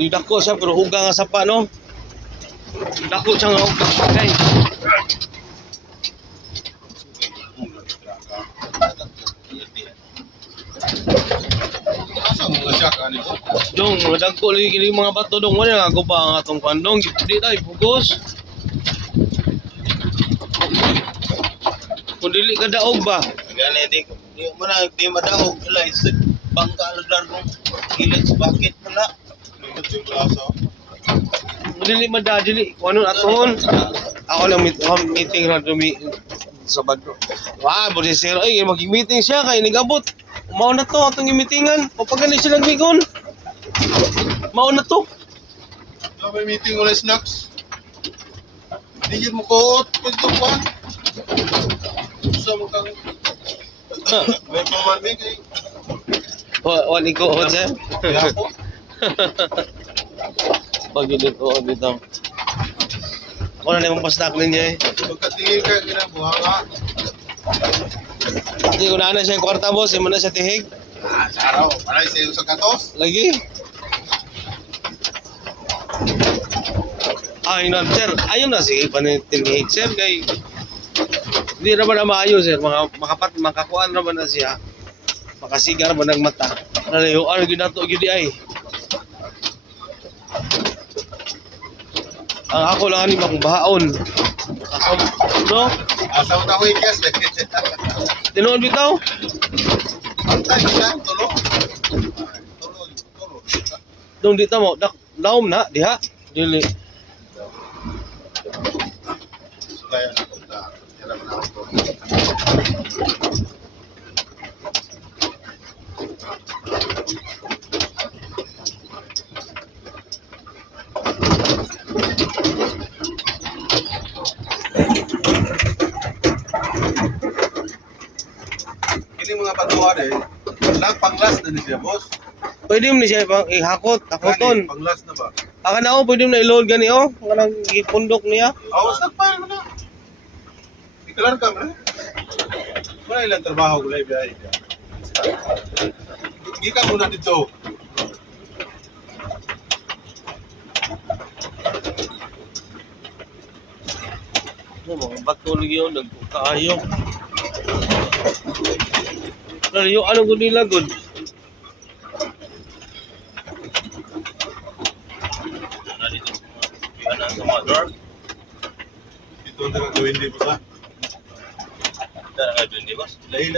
Yung dako siya pero uga nga sapa no. Dako siya nga uga bagay. Asa mga siya ka nito? Dong, dagko lagi kini mga bato dong wala nga guba ang atong pandong di tay pugos. Kung dili ka daog ba? Gani di mo na di madaog ila isip bangka lugar kong kilid sa bakit pala. Nindot yung braso. Kung dili madadili kung ano aton. Ako lang meeting ra dumi sa badto. Wah, budi sir ay mag-meeting siya kay nigabot. Mao na to atong meetingan. Papagani silang migon. Mao na to. Wala may meeting ulit snacks. Di yun mo koot pwede pa. Sa mo kang may pamamig eh. Wali ko sir. Kaya po. Pag dito dito. Ako na naman pastak ninyo eh. Pagkatingin ka ginabuha nga. Hindi ko na siya yung kwarta boss, yung na siya tihig. Sa araw, maray sa iyo sa katos. Lagi. Ay na sir, ayun na sige panitihig sir kay hindi naman na maayo sir, makakuan naman na siya. Makasigar man ang mata. Nalayo ano ginato gyud ay. Ang ako lang ani makbahaon. Ako, no? Asa mo tayo ikas eh. Tinuod bitaw. Pantay na, tulo. Tulo. Dong dito mo, daom na diha. Dili. Kaya na punta. Kaya na ako. Ini mga patuwa eh. Panglas na ni siya, boss. Pwede mo ni siya ihakot, hakoton. Panglas na ba? Aka na ako, pwede mo na i-load gani oh. Kanang gipundok niya. Awas na file mo na. Ikalar ka mo na. Wala ilang trabaho gulay biyahe. Gikan muna dito. Ano mga batulog yun, nagkaayo. Nalayo, ano ko nila good? Dito sa mga door. Dito ang gawin di ba sa? Dito ang gawin di ba?